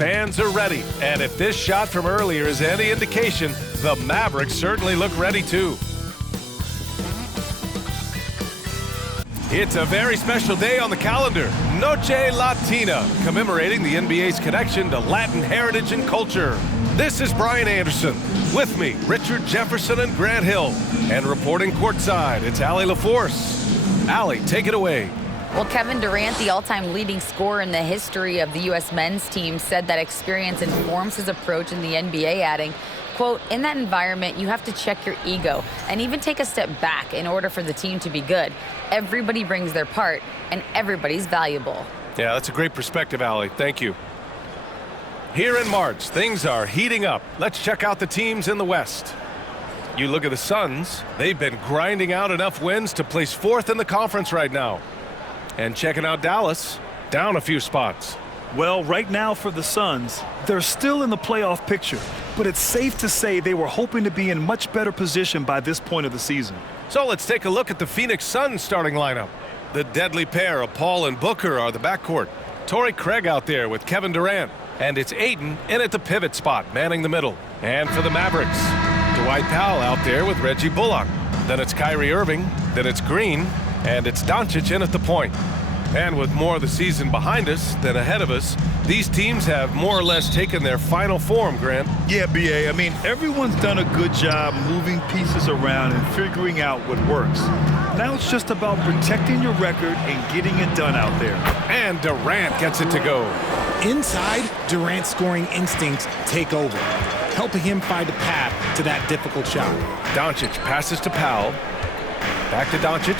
fans are ready. And if this shot from earlier is any indication, the Mavericks certainly look ready too. It's a very special day on the calendar, Noche Latina, commemorating the NBA's connection to Latin heritage and culture. This is Brian Anderson. With me, Richard Jefferson and Grant Hill. And reporting courtside, it's Allie LaForce. Allie, take it away. Well, Kevin Durant, the all-time leading scorer in the history of the U.S. men's team, said that experience informs his approach in the NBA, adding, quote, "In that environment, you have to check your ego and even take a step back in order for the team to be good. Everybody brings their part, and everybody's valuable." Yeah, that's a great perspective, Allie. Thank you. Here in March, things are heating up. Let's check out the teams in the West. You look at the Suns. They've been grinding out enough wins to place fourth in the conference right now. And checking out Dallas, down a few spots. Well, right now for the Suns, they're still in the playoff picture, but it's safe to say they were hoping to be in much better position by this point of the season. So let's take a look at the Phoenix Suns starting lineup. The deadly pair of Paul and Booker are the backcourt. Torrey Craig out there with Kevin Durant. And it's Ayton in at the pivot spot, manning the middle. And for the Mavericks, Dwight Powell out there with Reggie Bullock. Then it's Kyrie Irving, then it's Green, and it's Doncic in at the point. And with more of the season behind us than ahead of us, these teams have more or less taken their final form, Grant. Yeah, B.A. I mean, everyone's done a good job moving pieces around and figuring out what works. Now it's just about protecting your record and getting it done out there. And Durant gets it to go. Inside, Durant's scoring instincts take over, helping him find a path to that difficult shot. Doncic passes to Powell. Back to Doncic.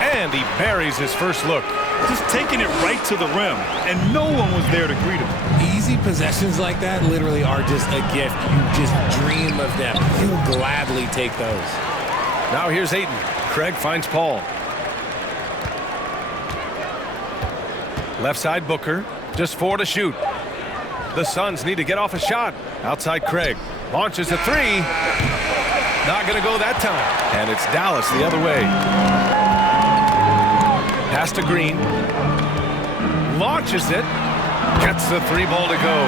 And he buries his first look. Just taking it right to the rim, and no one was there to greet him. Easy possessions like that literally are just a gift. You just dream of them. He'll gladly take those. Now here's Ayton. Craig finds Paul. Left side Booker, just 4 to shoot. The Suns need to get off a shot. Outside Craig, launches a 3. Not gonna go that time. And it's Dallas the other way. Pass to Green. Launches it. Gets the 3 ball to go.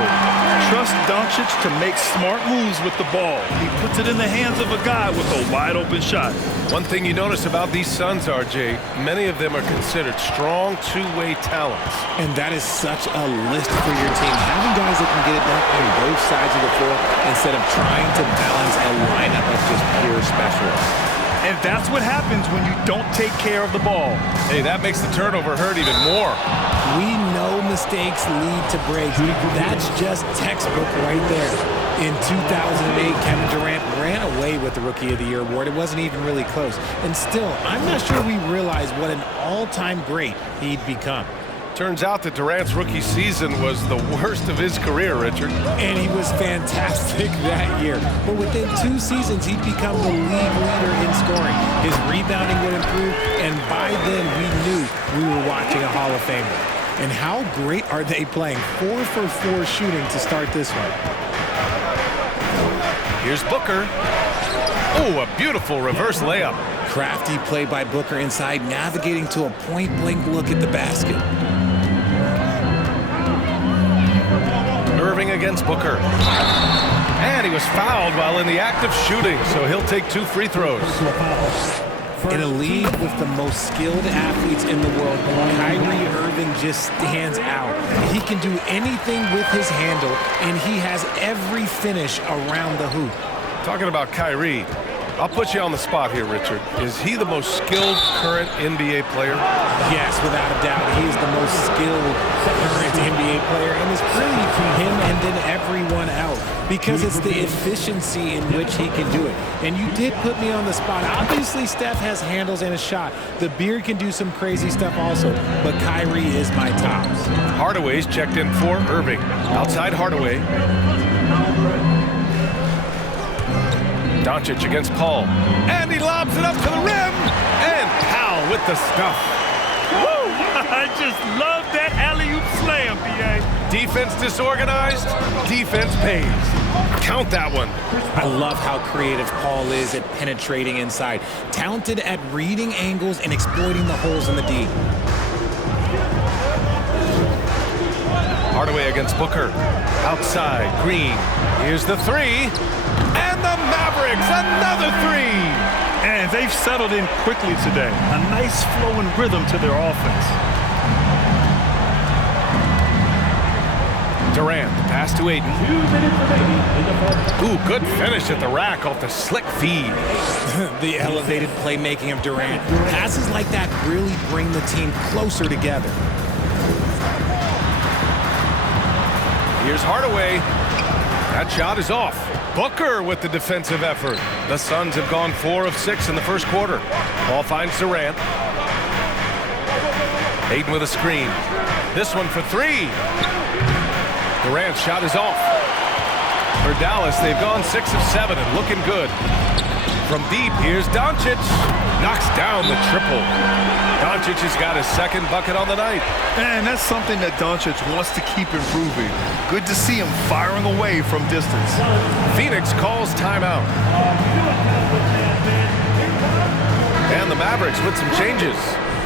Trust Doncic to make smart moves with the ball. He puts it in the hands of a guy with a wide open shot. One thing you notice about these Suns, RJ, many of them are considered strong two-way talents. And that is such a list for your team. Having guys that can get it done on both sides of the floor instead of trying to balance a lineup of just pure specialists. And that's what happens when you don't take care of the ball. Hey, that makes the turnover hurt even more. We know mistakes lead to breaks. That's just textbook right there. In 2008, Kevin Durant ran away with the Rookie of the Year award. It wasn't even really close. And still, I'm not sure we realize what an all-time great he'd become. Turns out that Durant's rookie season was the worst of his career, Richard. And he was fantastic that year. But within 2 seasons, he'd become the league leader in scoring. His rebounding would improve, and by then we knew we were watching a Hall of Famer. And how great are they playing? 4 for 4 shooting to start this one. Here's Booker. Oh, a beautiful reverse layup. Crafty play by Booker inside, navigating to a point-blank look at the basket. Irving against Booker. And he was fouled while in the act of shooting, so he'll take 2 free throws. In a league with the most skilled athletes in the world, Kyrie Irving just stands out. He can do anything with his handle, and he has every finish around the hoop. Talking about Kyrie, I'll put you on the spot here, Richard. Is he the most skilled current NBA player? Yes, without a doubt. He is the most skilled current NBA player, and it's really him and then everyone else because it's the efficiency in which he can do it. And you did put me on the spot. Obviously, Steph has handles and a shot. The beard can do some crazy stuff also, but Kyrie is my tops. Hardaway's checked in for Irving. Outside Hardaway. Doncic against Paul. And he lobs it up to the rim. And Powell with the stuff. Woo! I just love that alley-oop slam, B.A. Defense disorganized, defense pays. Count that one. I love how creative Paul is at penetrating inside. Talented at reading angles and exploiting the holes in the D. against Booker. Outside, Green. Here's the three. And the Mavericks, another three. And they've settled in quickly today. A nice flow and rhythm to their offense. Durant, the pass to Ayton. Ooh, good finish at the rack off the slick feed. The elevated playmaking of Durant. Passes like that really bring the team closer together. Here's Hardaway. That shot is off. Booker with the defensive effort. The Suns have gone 4 of 6 in the first quarter. Ball finds Durant. Ayton with a screen. This one for three. Durant's shot is off. For Dallas, they've gone 6 of 7 and looking good. From deep, here's Doncic. Knocks down the triple. Doncic has got his second bucket on the night. And that's something that Doncic wants to keep improving. Good to see him firing away from distance. Phoenix calls timeout. And the Mavericks with some changes.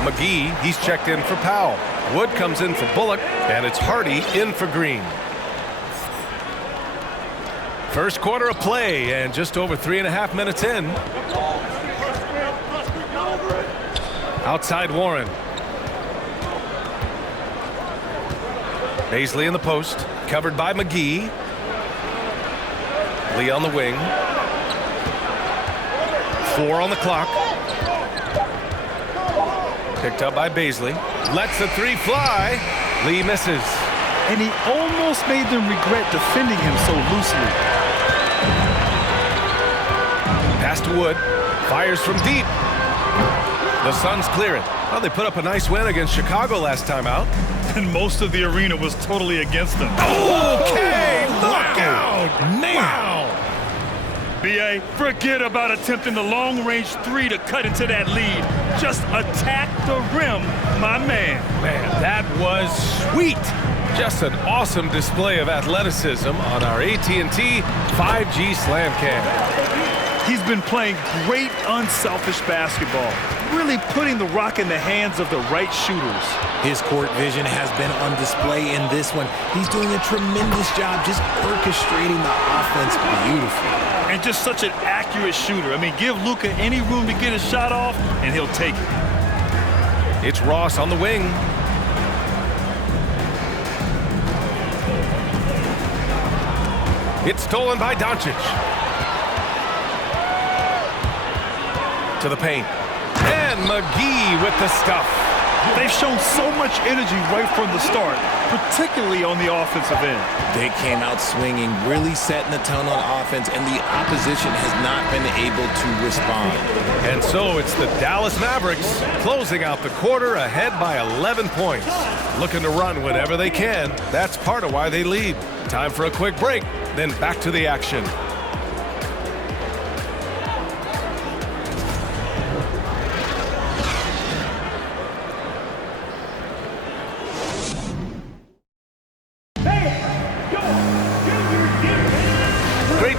McGee, he's checked in for Powell. Wood comes in for Bullock, and it's Hardy in for Green. First quarter of play, and just over 3.5 minutes in. Outside Warren. Paisley in the post, covered by McGee. Lee on the wing. 4 on the clock. Picked up by Paisley. Lets the three fly. Lee misses. And he almost made them regret defending him so loosely. Pass to Wood. Fires from deep. The Suns clear it. Well, they put up a nice win against Chicago last time out. And most of the arena was totally against them. Okay, look out! Man. Wow! B.A., forget about attempting the long-range three to cut into that lead. Just attack the rim, my man. Man, that was sweet. Just an awesome display of athleticism on our AT&T 5G Slam Cam. He's been playing great, unselfish basketball, really putting the rock in the hands of the right shooters. His court vision has been on display in this one. He's doing a tremendous job just orchestrating the offense beautifully. And just such an accurate shooter. I mean, give Luka any room to get his shot off, and he'll take it. It's Ross on the wing. It's stolen by Doncic. To the paint. And McGee with the stuff. They've shown so much energy right from the start, particularly on the offensive end. They came out swinging, really setting the tone on offense, and the opposition has not been able to respond. And so it's the Dallas Mavericks closing out the quarter ahead by 11 points. Looking to run whenever they can. That's part of why they lead. Time for a quick break, then back to the action.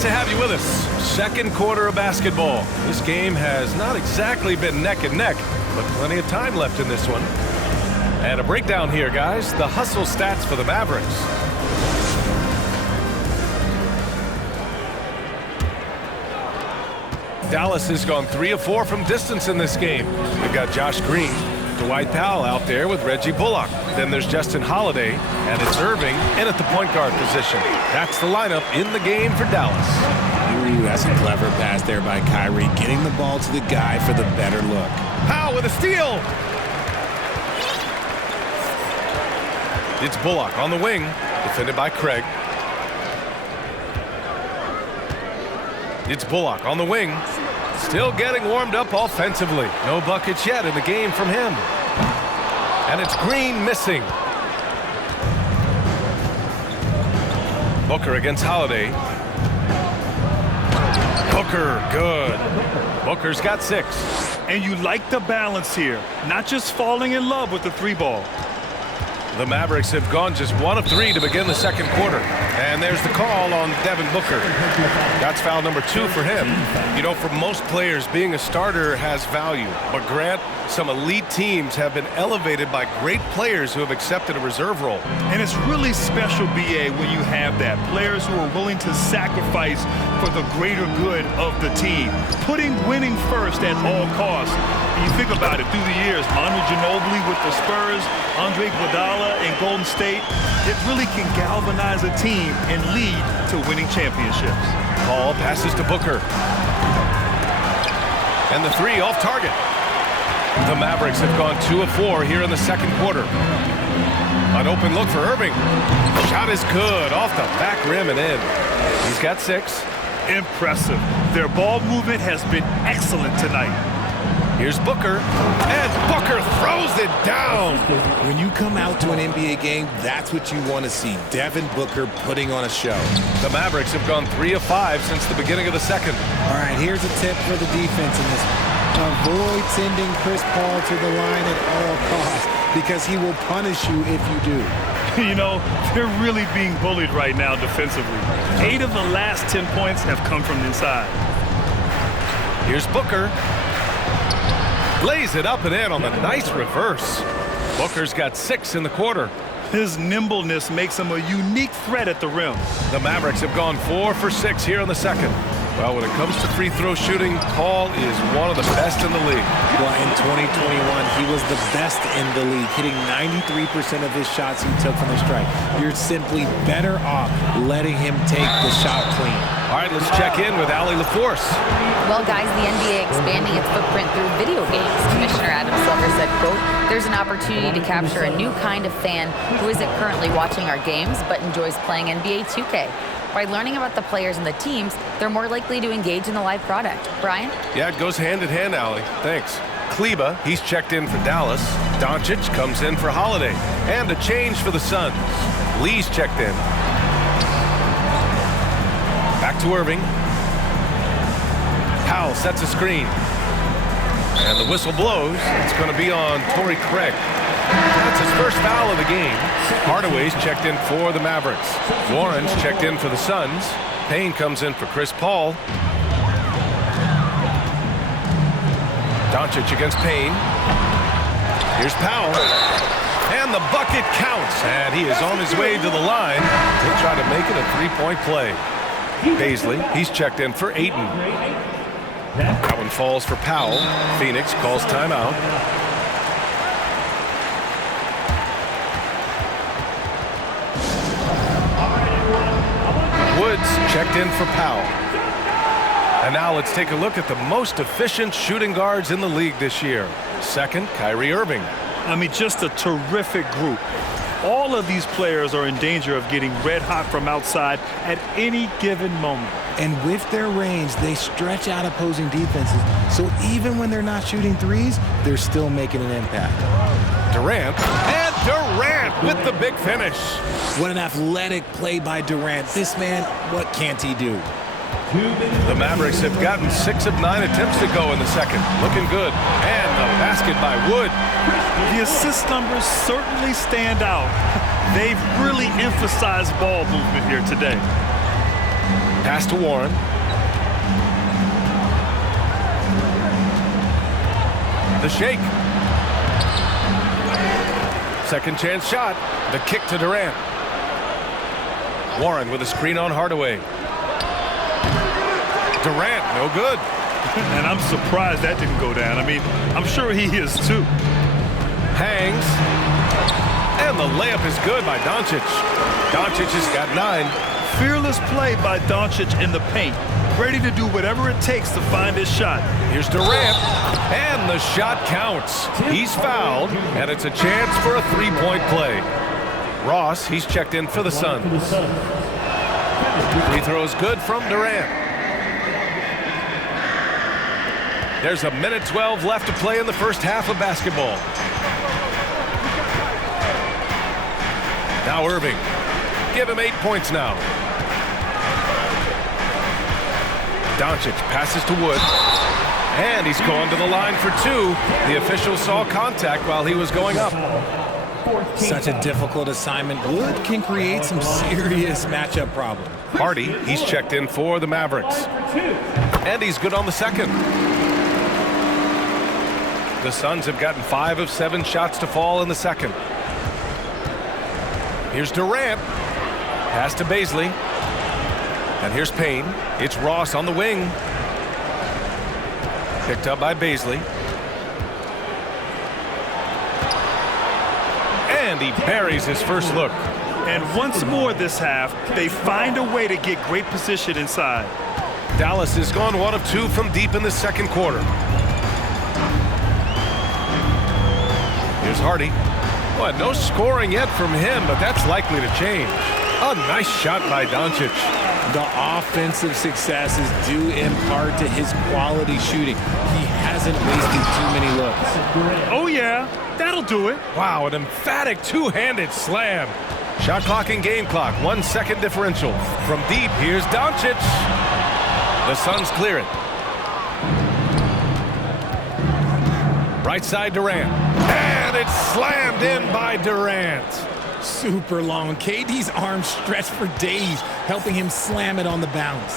To have you with us. Second quarter of basketball. This game has not exactly been neck and neck, but plenty of time left in this one. And a breakdown here, guys. The hustle stats for the Mavericks. Dallas has gone 3 of 4 from distance in this game. We've got Josh Green, Dwight Powell out there with Reggie Bullock. Then there's Justin Holiday, and it's Irving in at the point guard position. That's the lineup in the game for Dallas. Ooh, that's a clever pass there by Kyrie, getting the ball to the guy for the better look. Powell with a steal. It's Bullock on the wing, defended by Craig. It's Bullock on the wing, still getting warmed up offensively. No buckets yet in the game from him. And it's Green missing. Booker against Holiday. Booker, good. Booker's got 6. And you like the balance here, not just falling in love with the three ball. The Mavericks have gone just 1 of 3 to begin the second quarter. And there's the call on Devin Booker. That's foul number 2 for him. You know, for most players, being a starter has value. But Grant, some elite teams have been elevated by great players who have accepted a reserve role. And it's really special, BA, when you have that. Players who are willing to sacrifice for the greater good of the team. Putting winning first at all costs. And you think about it, through the years, Manu Ginobili with the Spurs, Andre Iguodala in Golden State, it really can galvanize a team and lead to winning championships. Paul passes to Booker. And the 3 off target. The Mavericks have gone 2 of 4 here in the second quarter. An open look for Irving. Shot is good, off the back rim and in. He's got 6. Impressive. Their ball movement has been excellent tonight. Here's Booker, and Booker throws it down. When you come out to an NBA game, that's what you want to see. Devin Booker putting on a show. The Mavericks have gone 3 of 5 since the beginning of the second. All right, here's a tip for the defense in this. Avoid sending Chris Paul to the line at all costs because he will punish you if you do. You know, they're really being bullied right now defensively. 8 of the last 10 points have come from inside. Here's Booker. Lays it up and in on the nice reverse. Booker's got 6 in the quarter. His nimbleness makes him a unique threat at the rim. The Mavericks have gone 4 for 6 here in the second. Well, when it comes to free throw shooting, Paul is one of the best in the league. Well, in 2021, he was the best in the league, hitting 93% of his shots he took from the stripe. You're simply better off letting him take the shot clean. All right, let's check in with Allie LaForce. Well, guys, the NBA expanding its footprint through video games. Commissioner Adam Silver said, quote, "There's an opportunity to capture a new kind of fan who isn't currently watching our games but enjoys playing NBA 2K. By learning about the players and the teams, they're more likely to engage in the live product." Brian? Yeah, it goes hand in hand, Allie. Thanks. Kleba, he's checked in for Dallas. Doncic comes in for Holiday. And a change for the Suns. Lee's checked in. Back to Irving. Powell sets a screen. And the whistle blows. It's going to be on Torrey Craig. That's his first foul of the game. Hardaway's checked in for the Mavericks. Warren's checked in for the Suns. Payne comes in for Chris Paul. Doncic against Payne. Here's Powell. And the bucket counts. And he is on his way to the line to try to make it a three-point play. Paisley, he's checked in for Ayton. That one falls for Powell. Phoenix calls timeout. Woods checked in for Powell. And now let's take a look at the most efficient shooting guards in the league this year. Second, Kyrie Irving. I mean, just a terrific group. All of these players are in danger of getting red hot from outside at any given moment. And with their range, they stretch out opposing defenses. So even when they're not shooting threes, they're still making an impact. Durant, and Durant with the big finish. What an athletic play by Durant. This man, what can't he do? The Mavericks have gotten 6 of 9 attempts to go in the second. Looking good. And the basket by Wood. The assist numbers certainly stand out. They've really emphasized ball movement here today. Pass to Warren. The shake. Second chance shot. The kick to Durant. Warren with a screen on Hardaway. Durant, no good. And I'm surprised that didn't go down. I mean, I'm sure he is too. Hangs. And the layup is good by Doncic. Doncic has got 9. Fearless play by Doncic in the paint. Ready to do whatever it takes to find his shot. Here's Durant. And the shot counts. He's fouled, and it's a chance for a three-point play. Ross, he's checked in for the Suns. Free throw is good from Durant. There's a minute 12 left to play in the first half of basketball. Now Irving. Give him 8 points now. Doncic passes to Wood. And he's going to the line for 2. The official saw contact while he was going up. Such a difficult assignment. Wood can create some serious matchup problems. Hardy, he's checked in for the Mavericks. And he's good on the second. The Suns have gotten 5 of 7 shots to fall in the second. Here's Durant. Pass to Baisley. And here's Payne. It's Ross on the wing. Picked up by Baisley. And he buries his first look. And once more this half, they find a way to get great position inside. Dallas has gone 1 of 2 from deep in the second quarter. Here's Hardy. Well, no scoring yet from him, but that's likely to change. A nice shot by Doncic. The offensive success is due in part to his quality shooting. He hasn't wasted too many looks. Oh, yeah. That'll do it. Wow, an emphatic two-handed slam. Shot clock and game clock, 1 second differential. From deep, here's Doncic. The Suns clear it. Right side, Durant. And it's slammed in by Durant. Super long. KD's arms stretched for days, helping him slam it on the bounce.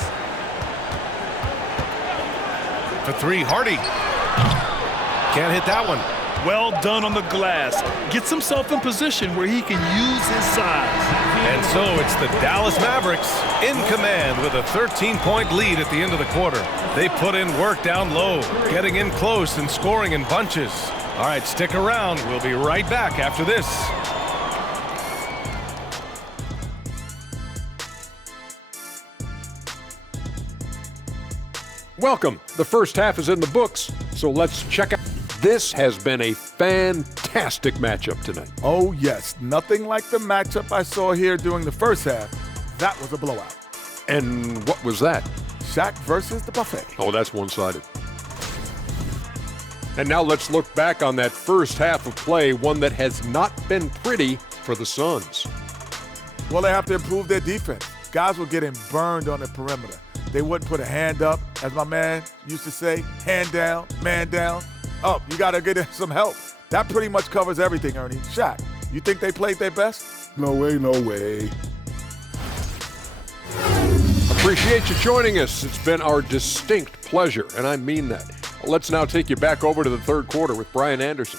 For 3, Hardy. Can't hit that one. Well done on the glass. Gets himself in position where he can use his size. And so it's the Dallas Mavericks in command with a 13-point lead at the end of the quarter. They put in work down low, getting in close and scoring in bunches. All right, stick around. We'll be right back after this. Welcome. The first half is in the books, so let's check out. This has been a fantastic matchup tonight. Oh, yes. Nothing like the matchup I saw here during the first half. That was a blowout. And what was that? Shaq versus the buffet. Oh, that's one-sided. And now let's look back on that first half of play, one that has not been pretty for the Suns. Well, they have to improve their defense. Guys were getting burned on the perimeter. They wouldn't put a hand up, as my man used to say, hand down, man down. Oh, you got to get some help. That pretty much covers everything, Ernie. Shaq, you think they played their best? No way, no way. Appreciate you joining us. It's been our distinct pleasure, and I mean that. Let's now take you back over to the third quarter with Brian Anderson.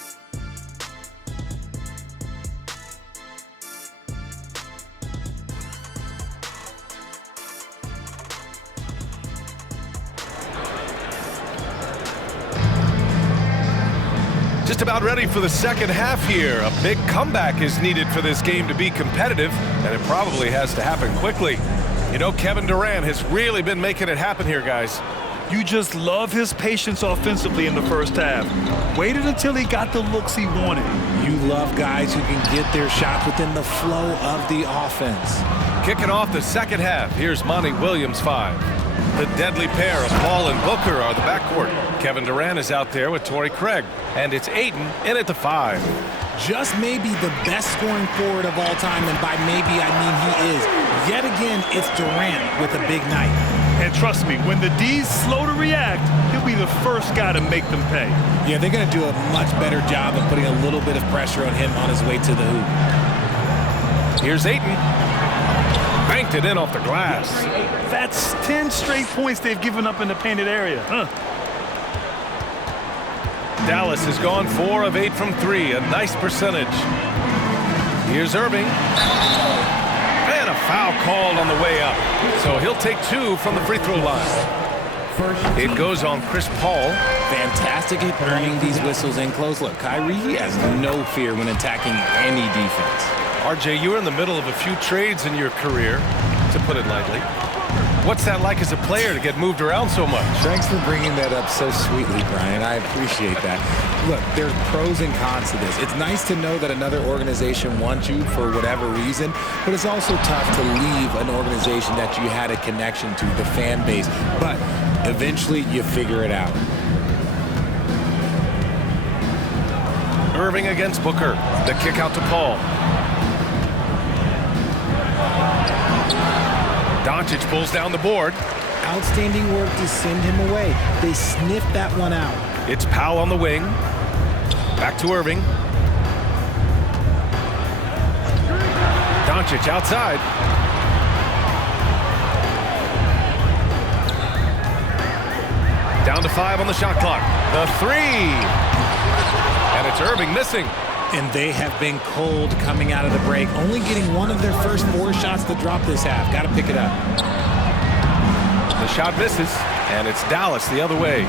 Just about ready for the second half here. A big comeback is needed for this game to be competitive, and it probably has to happen quickly. You know, Kevin Durant has really been making it happen here, guys. You just love his patience offensively in the first half. Waited until he got the looks he wanted. You love guys who can get their shots within the flow of the offense. Kicking off the second half, here's Monty Williams 5. The deadly pair of Paul and Booker are the backcourt. Kevin Durant is out there with Torrey Craig. And it's Ayton in at the 5. Just maybe the best scoring forward of all time, and by maybe I mean he is. Yet again, it's Durant with a big night. And trust me, when the D's slow to react, he'll be the first guy to make them pay. Yeah, they're going to do a much better job of putting a little bit of pressure on him on his way to the hoop. Here's Ayton. Banked it in off the glass. That's 10 straight points they've given up in the painted area. Dallas has gone 4 of 8 from 3, a nice percentage. Here's Irving. And a foul called on the way up. So he'll take 2 from the free throw line. It goes on Chris Paul. Fantastic at earning these whistles in close. Look, Kyrie has no fear when attacking any defense. RJ, you were in the middle of a few trades in your career, to put it lightly. What's that like as a player to get moved around so much? Thanks for bringing that up so sweetly, Brian. I appreciate that. Look, there's pros and cons to this. It's nice to know that another organization wants you for whatever reason, but it's also tough to leave an organization that you had a connection to, the fan base. But eventually, you figure it out. Irving against Booker. The kick out to Paul. Doncic pulls down the board. Outstanding work to send him away. They sniffed that one out. It's Powell on the wing. Back to Irving. Doncic outside. Down to 5 on the shot clock. The three. And it's Irving missing. And they have been cold coming out of the break, only getting one of their first 4 shots to drop this half. Got to pick it up. The shot misses, and it's Dallas the other way.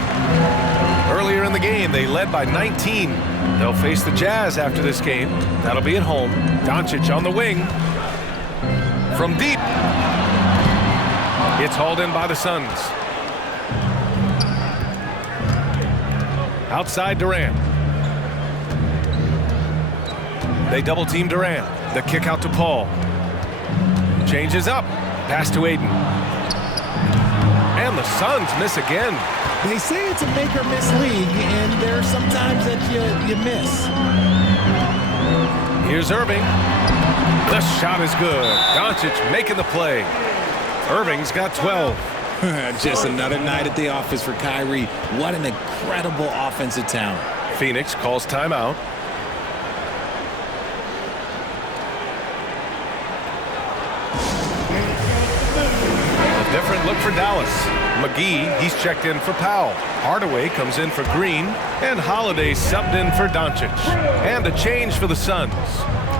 Earlier in the game, they led by 19. They'll face the Jazz after this game. That'll be at home. Doncic on the wing. From deep. It's hauled in by the Suns. Outside Durant. They double team Durant. The kick out to Paul. Changes up. Pass to Aiden. And the Suns miss again. They say it's a make or miss league, and there are some times that you miss. Here's Irving. The shot is good. Doncic making the play. Irving's got 12. Just another night at the office for Kyrie. What an incredible offensive talent. Phoenix calls timeout. A different look for Dallas. McGee, he's checked in for Powell. Hardaway comes in for Green. And Holiday subbed in for Doncic. And a change for the Suns.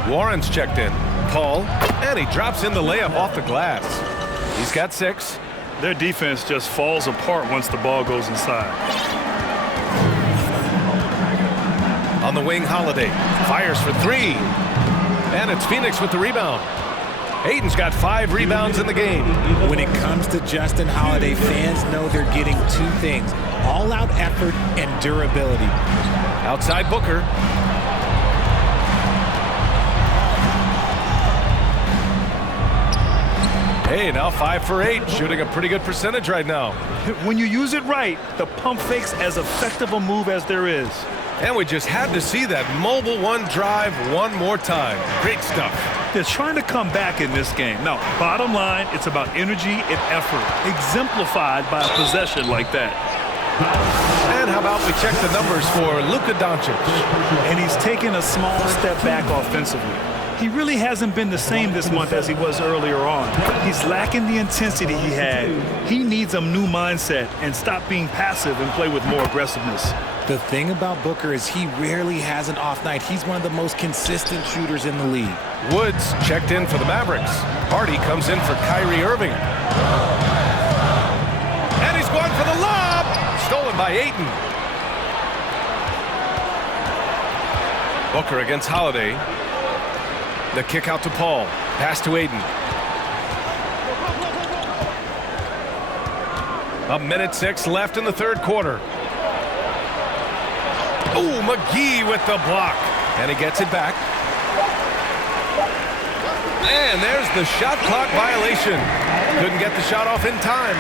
Warren's checked in. Paul. And he drops in the layup off the glass. He's got 6. Their defense just falls apart once the ball goes inside. On the wing, Holiday fires for 3. And it's Phoenix with the rebound. Aiden's got 5 rebounds in the game. When it comes to Justin Holiday, fans know they're getting 2 things: all-out effort and durability. Outside Booker. Hey, now 5 for 8, shooting a pretty good percentage right now. When you use it right, the pump fake's as effective a move as there is. And we just had to see that mobile 1 drive one more time. Great stuff. They're trying to come back in this game. Now, bottom line, it's about energy and effort, exemplified by a possession like that. And how about we check the numbers for Luka Doncic? And he's taken a small step back offensively. He really hasn't been the same this month as he was earlier on. He's lacking the intensity he had. He needs a new mindset and stop being passive and play with more aggressiveness. The thing about Booker is he rarely has an off night. He's one of the most consistent shooters in the league. Woods checked in for the Mavericks. Hardy comes in for Kyrie Irving. And he's going for the lob! Stolen by Ayton. Booker against Holiday. The kick out to Paul. Pass to Aiden. 1:06 left in the 3rd quarter. Oh, McGee with the block. And he gets it back. And there's the shot clock violation. Couldn't get the shot off in time.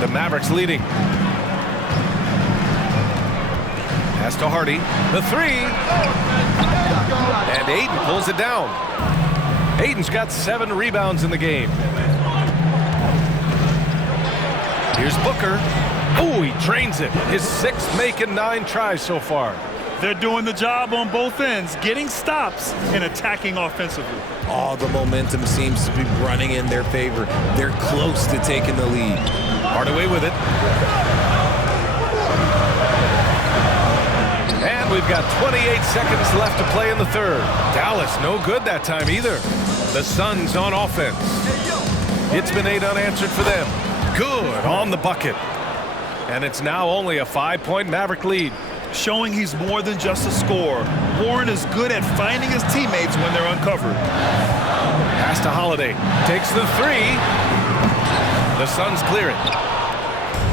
The Mavericks leading. Pass to Hardy. The 3. And Aiden pulls it down. Aiden's got 7 rebounds in the game. Here's Booker. Oh, he drains it. His 6th make in 9 tries so far. They're doing the job on both ends, getting stops and attacking offensively. All the momentum seems to be running in their favor. They're close to taking the lead. Hardaway with it. And we've got 28 seconds left to play in the 3rd. Dallas no good that time either. The Suns on offense. It's been 8 unanswered for them. Good on the bucket. And it's now only a 5-point Maverick lead. Showing he's more than just a scorer. Warren is good at finding his teammates when they're uncovered. Pass to Holiday. Takes the 3. The Suns clear it.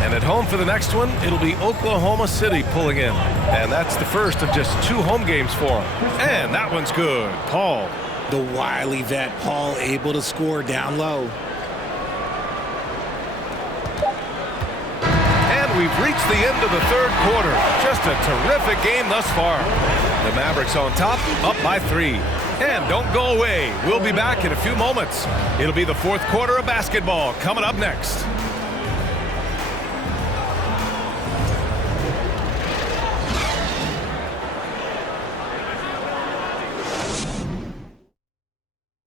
And at home for the next one, it'll be Oklahoma City pulling in. And that's the first of just 2 home games for them. And that one's good. Paul. The wily vet Paul able to score down low. We've reached the end of the 3rd quarter. Just a terrific game thus far. The Mavericks on top, up by 3. And don't go away. We'll be back in a few moments. It'll be the 4th quarter of basketball coming up next.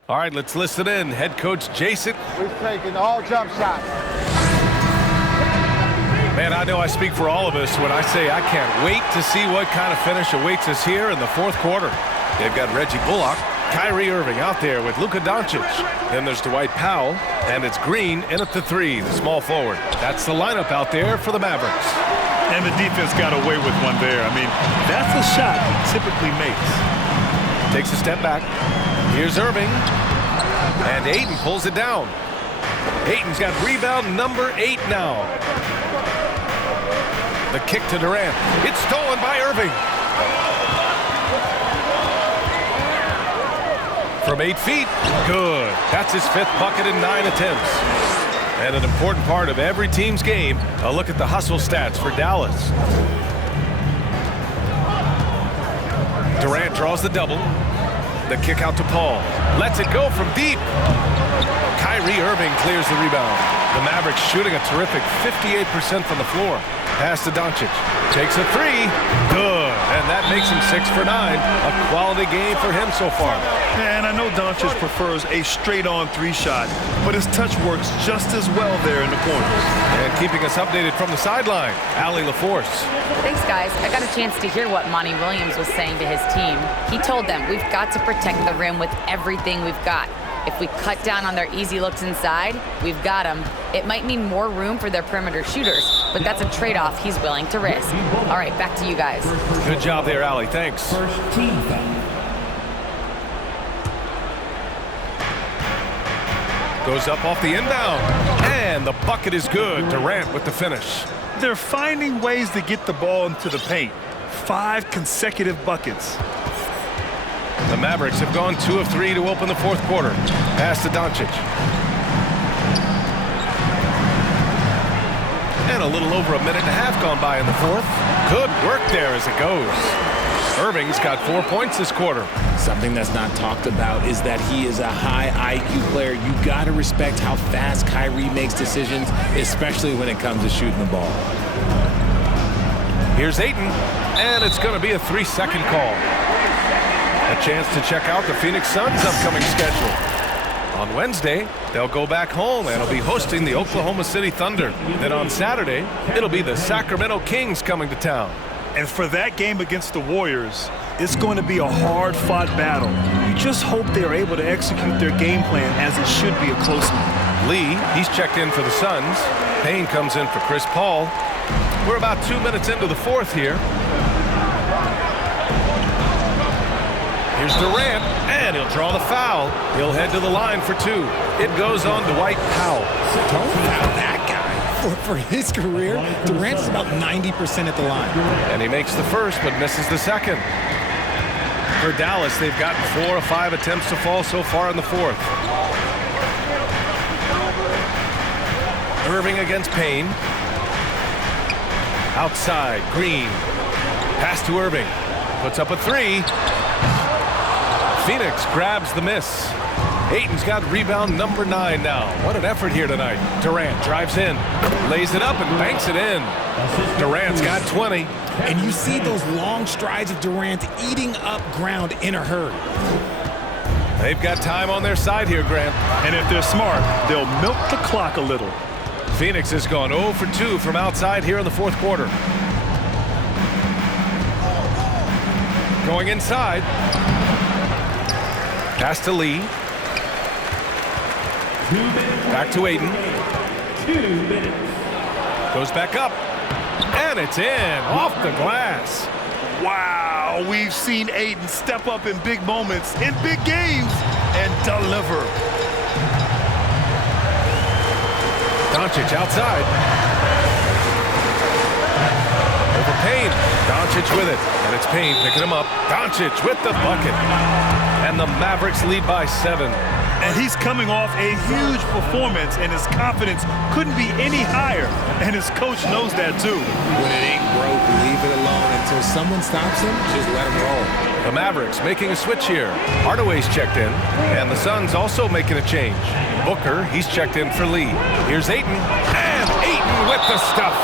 All right, let's listen in. Head coach Jason. We've taken all jump shots. Man, I know I speak for all of us when I say I can't wait to see what kind of finish awaits us here in the fourth quarter. They've got Reggie Bullock, Kyrie Irving out there with Luka Doncic. Then there's Dwight Powell, and it's Green in at the 3, the small forward. That's the lineup out there for the Mavericks. And the defense got away with one there. I mean, that's a shot he typically makes. Takes a step back. Here's Irving. And Ayton pulls it down. Ayton's got rebound number 8 now. The kick to Durant. It's stolen by Irving. From 8 feet. Good. That's his 5th bucket in 9 attempts. And an important part of every team's game, a look at the hustle stats for Dallas. Durant draws the double. The kick out to Paul. Lets it go from deep. Kyrie Irving clears the rebound. The Mavericks shooting a terrific 58% from the floor. Pass to Doncic. Takes a 3. Good. And that makes him 6 for 9. A quality game for him so far. And I know Doncic prefers a straight-on 3 shot, but his touch works just as well there in the corners. And keeping us updated from the sideline, Allie LaForce. Thanks, guys. I got a chance to hear what Monty Williams was saying to his team. He told them, we've got to protect the rim with everything we've got. If we cut down on their easy looks inside, we've got them. It might mean more room for their perimeter shooters, but that's a trade-off he's willing to risk. All right, back to you guys. Good job there, Allie. Thanks. First team foul. Goes up off the inbound. And the bucket is good. Durant with the finish. They're finding ways to get the ball into the paint. 5 consecutive buckets. The Mavericks have gone 2 of 3 to open the fourth quarter. Pass to Doncic. And a little over a minute and a half gone by in the fourth. Good work there as it goes. Irving's got 4 points this quarter. Something that's not talked about is that he is a high IQ player. You got to respect how fast Kyrie makes decisions, especially when it comes to shooting the ball. Here's Ayton, and it's going to be a 3-second call. A chance to check out the Phoenix Suns' upcoming schedule. On Wednesday, they'll go back home and will be hosting the Oklahoma City Thunder. Then on Saturday, it'll be the Sacramento Kings coming to town. And for that game against the Warriors, it's going to be a hard-fought battle. You just hope they're able to execute their game plan as it should be a close one. Lee, he's checked in for the Suns. Payne comes in for Chris Paul. We're about 2 minutes into the fourth here. Here's Durant, and he'll draw the foul. He'll head to the line for 2. It goes on Dwight Powell. Don't foul that guy. For his career, Durant is about 90% at the line. And he makes the first, but misses the second. For Dallas, they've gotten 4 of 5 attempts to fall so far in the fourth. Irving against Payne. Outside, Green. Pass to Irving. Puts up a 3. Phoenix grabs the miss. Ayton's got rebound number 9 now. What an effort here tonight. Durant drives in, lays it up and banks it in. Durant's got 20. And you see those long strides of Durant eating up ground in a hurry. They've got time on their side here, Grant. And if they're smart, they'll milk the clock a little. Phoenix has gone 0 for 2 from outside here in the fourth quarter. Going inside. Pass to Lee. Back to Ayton. 2 minutes. Goes back up. And it's in. Off the glass. Wow, we've seen Ayton step up in big moments, in big games, and deliver. Doncic outside. Over Payne. Doncic with it. And it's Payne picking him up. Doncic with the bucket. And the Mavericks lead by 7. And he's coming off a huge performance, and his confidence couldn't be any higher. And his coach knows that, too. When it ain't broke, leave it alone until someone stops him. Just let him roll. The Mavericks making a switch here. Hardaway's checked in, and the Suns also making a change. Booker, he's checked in for Lee. Here's Ayton, and Ayton with the stuff.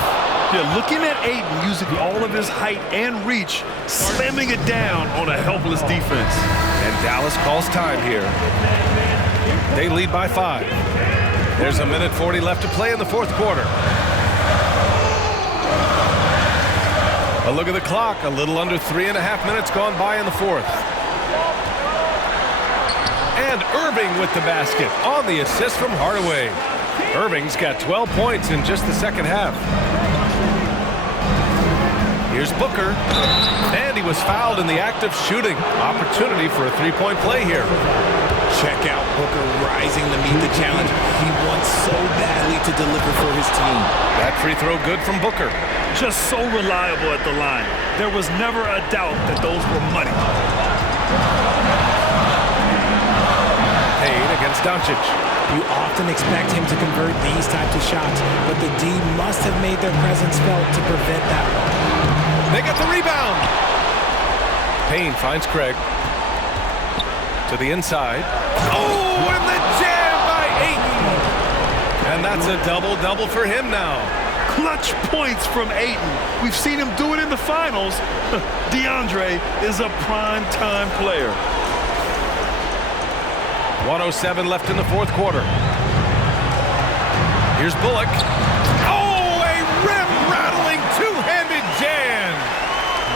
Yeah, looking at Ayton using all of his height and reach, slamming it down on a helpless defense. And Dallas calls time here. They lead by 5. There's a minute 40 left to play in the fourth quarter. A look at the clock. A little under 3.5 minutes gone by in the fourth. And Irving with the basket on the assist from Hardaway. Irving's got 12 points in just the second half. Here's Booker. And he was fouled in the act of shooting. Opportunity for a three-point play here. Check out Booker rising to meet the challenge. He wants so badly to deliver for his team. That free throw good from Booker. Just so reliable at the line. There was never a doubt that those were money. Payne against Doncic. You often expect him to convert these types of shots, but the D must have made their presence felt to prevent that one. They get the rebound. Payne finds Craig. To the inside. Oh, and the jam by Ayton. And that's a double-double for him now. Clutch points from Ayton. We've seen him do it in the finals. DeAndre is a prime-time player. 1:07 left in the fourth quarter. Here's Bullock. Oh, a rim-rattling two-handed jam.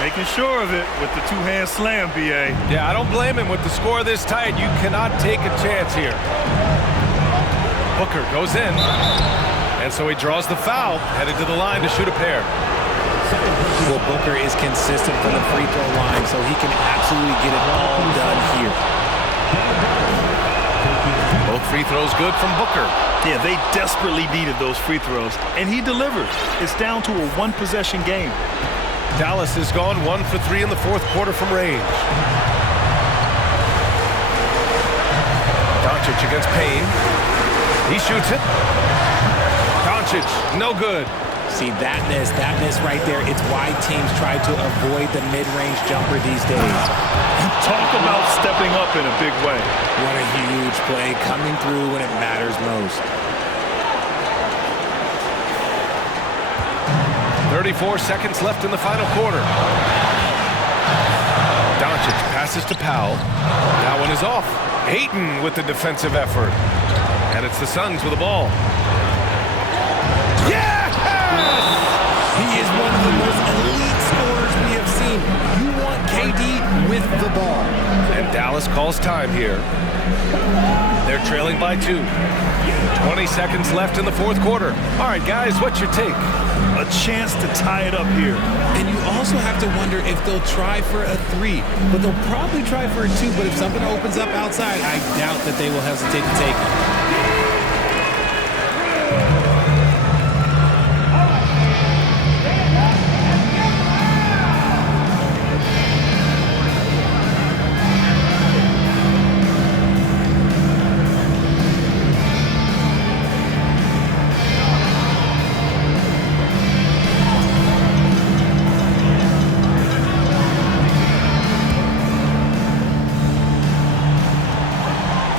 Making sure of it with the two-hand slam, B.A. Yeah, I don't blame him with the score this tight. You cannot take a chance here. Booker goes in. And so he draws the foul, headed to the line to shoot a pair. Well, Booker is consistent from the free throw line, so he can absolutely get it all done here. Both free throws good from Booker. Yeah, they desperately needed those free throws, and he delivered. It's down to a one-possession game. Dallas has gone 1 for 3 in the fourth quarter from range. Doncic against Payne. He shoots it. Doncic, no good. See, that miss right there, it's why teams try to avoid the mid-range jumper these days. Talk about stepping up in a big way. What a huge play coming through when it matters most. 34 seconds left in the final quarter. Doncic passes to Powell. That one is off. Ayton with the defensive effort. And it's the Suns with the ball. Yes! He is one of the most elite scorers we have seen. You want KD with the ball. And Dallas calls time here. They're trailing by 2. 20 seconds left in the fourth quarter. All right, guys, what's your take? A chance to tie it up here. And you also have to wonder if they'll try for a 3. But they'll probably try for a 2. But if something opens up outside, I doubt that they will hesitate to take it.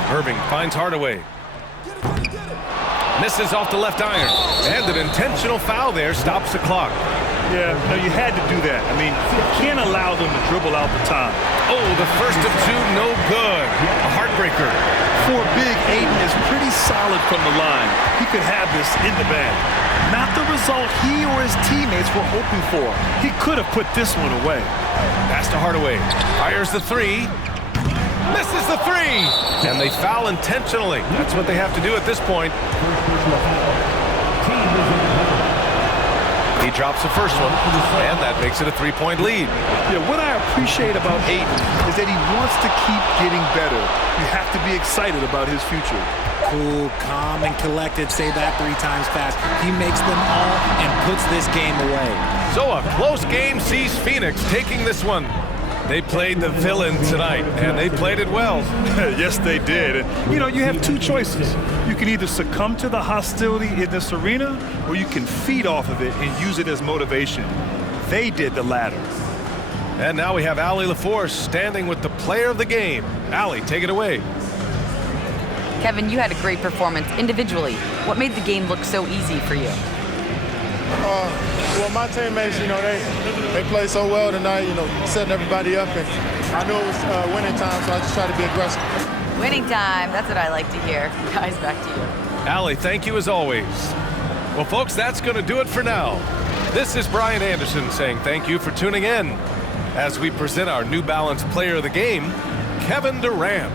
Irving finds Hardaway. Misses off the left iron. And an intentional foul there stops the clock. Yeah, no, you had to do that. I mean, you can't allow them to dribble out the time. Oh, the first of 2, no good. A heartbreaker. For big, Ayton is pretty solid from the line. He could have this in the bag. Not the result he or his teammates were hoping for. He could have put this one away. Pass to Hardaway. Fires the 3. Misses the 3. And they foul intentionally. That's what they have to do at this point. He drops the first one, and that makes it a 3-point lead. Yeah, what I appreciate about Ayton is that he wants to keep getting better. You have to be excited about his future. Cool, calm, and collected. Say that 3 times fast. He makes them all and puts this game away. So a close game sees Phoenix taking this one. They played the villain tonight, and they played it well. Yes, they did. And, you know, you have 2 choices. You can either succumb to the hostility in this arena, or you can feed off of it and use it as motivation. They did the latter. And now we have Allie LaForce standing with the player of the game. Allie, take it away. Kevin, you had a great performance individually. What made the game look so easy for you? Well, my teammates, they played so well tonight, setting everybody up. And I knew it was winning time, so I just tried to be aggressive. Winning time. That's what I like to hear. Guys, back to you. Allie, thank you as always. Well, folks, that's going to do it for now. This is Brian Anderson saying thank you for tuning in as we present our New Balance Player of the Game, Kevin Durant.